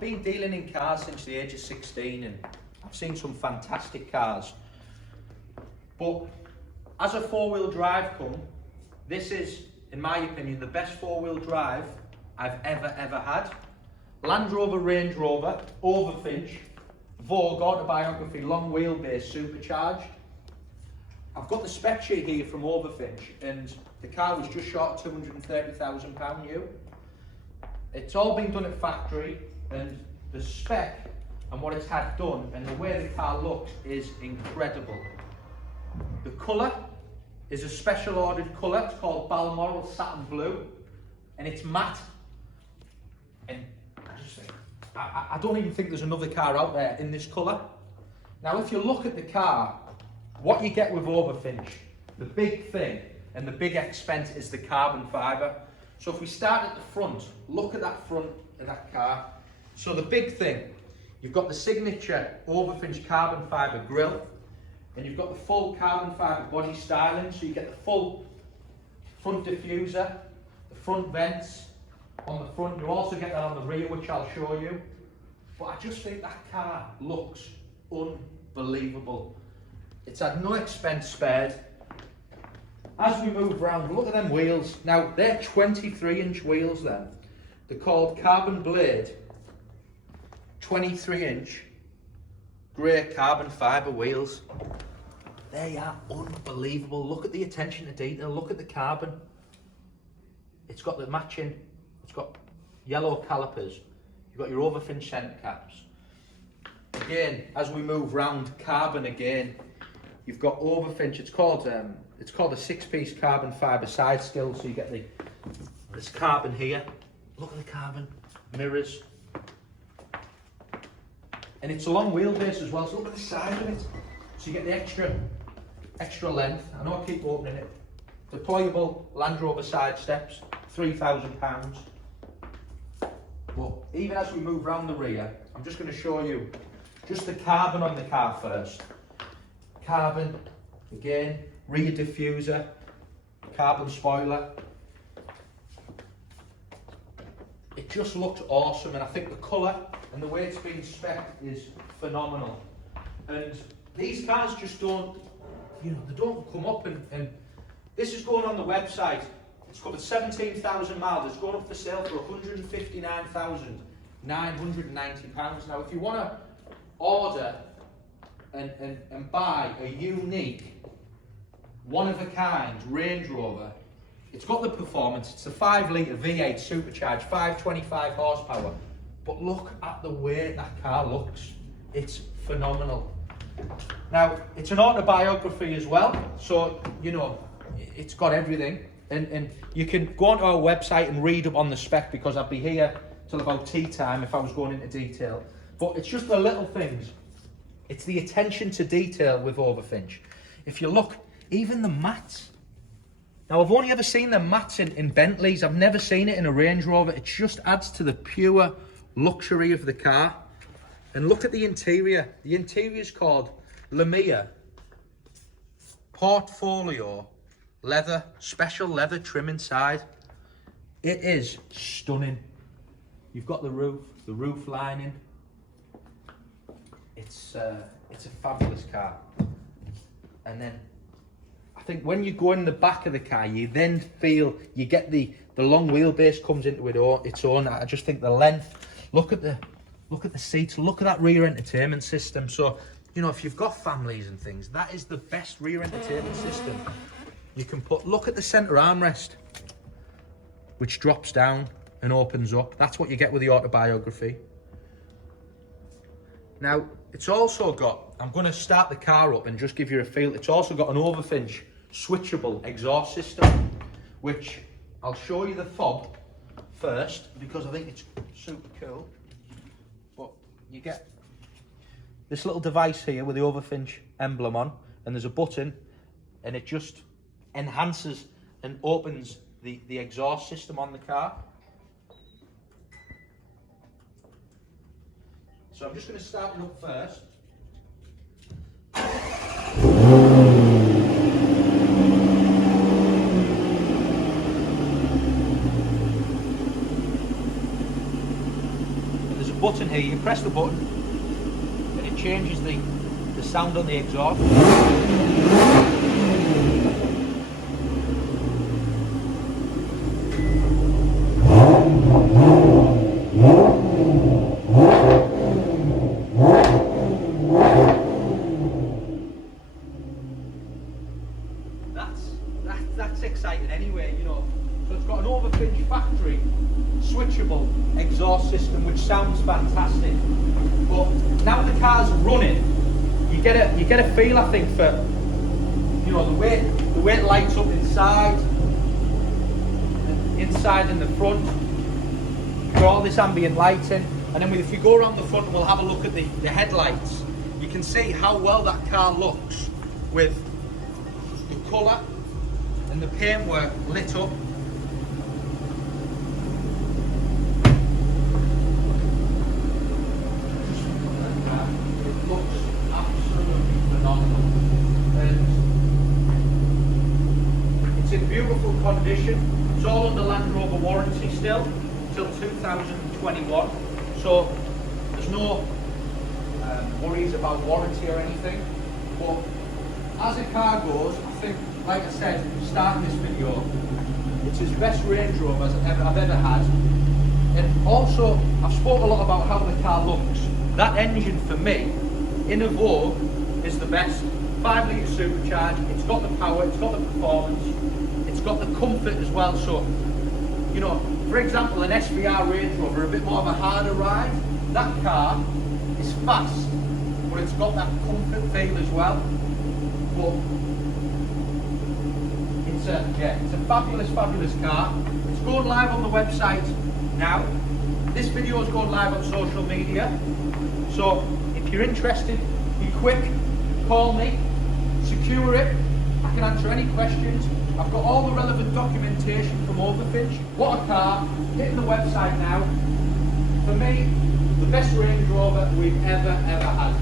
I've been dealing in cars since the age of 16 and I've seen some fantastic cars. But as a four-wheel drive this is, in my opinion, the best four-wheel drive I've ever had. Land Rover, Range Rover, Overfinch, V8 Autobiography Long Wheelbase Supercharged. I've got the spec sheet here from Overfinch and the car was just short of £230,000 new. It's all been done at factory and the spec and what it's had done and the way the car looks is incredible. The colour is a special ordered colour, it's called Balmoral Satin Blue and it's matte. And I don't even think there's another car out there in this colour. Now if you look at the car, what you get with Overfinch, the big thing and the big expense is the carbon fibre. So if we start at the front, look at that front of that car. So the big thing, you've got the signature Overfinch carbon fibre grille and you've got the full carbon fibre body styling, so you get the full front diffuser, the front vents on the front. You also get that on the rear, which I'll show you. But I just think that car looks unbelievable. It's had no expense spared. As we move around, look at them wheels. Now, they're 23-inch wheels then. They're called Carbon Blade 23-inch grey carbon fibre wheels. They are unbelievable. Look at the attention to detail. Look at the carbon. It's got the matching, it's got yellow calipers. You've got your Overfinch centre caps. Again, as we move round, carbon again. You've got Overfinch, it's called a 6-piece carbon fibre side skill, so you get this carbon here. Look at the carbon, mirrors. And it's a long wheelbase as well, so look at the size of it. So you get the extra length. I know I keep opening it. Deployable Land Rover side steps, £3,000. But even as we move round the rear, I'm just going to show you just the carbon on the car first. Carbon, again, rear diffuser, carbon spoiler. It just looks awesome, and I think the colour and the way it's been spec'd is phenomenal. And these cars just don't, they don't come up and this is going on the website. It's covered 17,000 miles. It's going up for sale for £159,990. Now, if you want to order and buy a unique, one-of-a-kind Range Rover, it's got the performance. It's a 5-litre V8 Supercharged, 525 horsepower. But look at the way that car looks. It's phenomenal. Now, it's an autobiography as well, so, it's got everything. And you can go onto our website and read up on the spec, because I'd be here till about tea time if I was going into detail. But it's just the little things. It's the attention to detail with Overfinch. If you look, even the mats. Now, I've only ever seen the mats in Bentleys. I've never seen it in a Range Rover. It just adds to the pure luxury of the car. And look at the interior. The interior is called Lumiere Portfolio Leather, special leather trim inside. It is stunning. You've got the roof lining. It's a fabulous car. And then I think when you go in the back of the car, you then feel, you get the long wheelbase comes into its own. I just think the length, look at the seats, look at that rear entertainment system. So, if you've got families and things, that is the best rear entertainment system you can put. Look at the centre armrest, which drops down and opens up. That's what you get with the autobiography. Now, it's also got, I'm going to start the car up and just give you a feel. It's also got an Overfinch switchable exhaust system, which I'll show you the fob first, because I think it's super cool. But you get this little device here with the Overfinch emblem on, and there's a button, and it just enhances and opens the exhaust system on the car. So I'm just going to start it up first. And there's a button here, you press the button and it changes the sound on the exhaust. That's exciting anyway, you know. So it's got an Overfinch factory switchable exhaust system, which sounds fantastic. But now the car's running, you get a feel, I think, for, you know, the way it lights up inside and the front. Got all this ambient lighting, and then if we go around the front and we'll have a look at the headlights, you can see how well that car looks with the colour and the paintwork lit up. It looks absolutely phenomenal, and it's in beautiful condition. It's all under Land Rover warranty still till 2021, so there's no worries about warranty or anything. But as a car goes, I think, like I said, starting this video, it's his best Range Rover I've ever had. And also, I've spoke a lot about how the car looks. That engine for me, in a Vogue, is the best. 5 litre supercharged, it's got the power, it's got the performance, it's got the comfort as well. So, you know, for example, an SVR Range Rover, a bit more of a harder ride. That car is fast, but it's got that comfort feel as well. But it's a fabulous car. It's going live on the website now. This video is going live on social media. So if you're interested, be quick, call me, secure it. I can answer any questions. I've got all the relevant documentation from Overfinch. What a car, hitting the website now. For me, the best Range Rover we've ever had.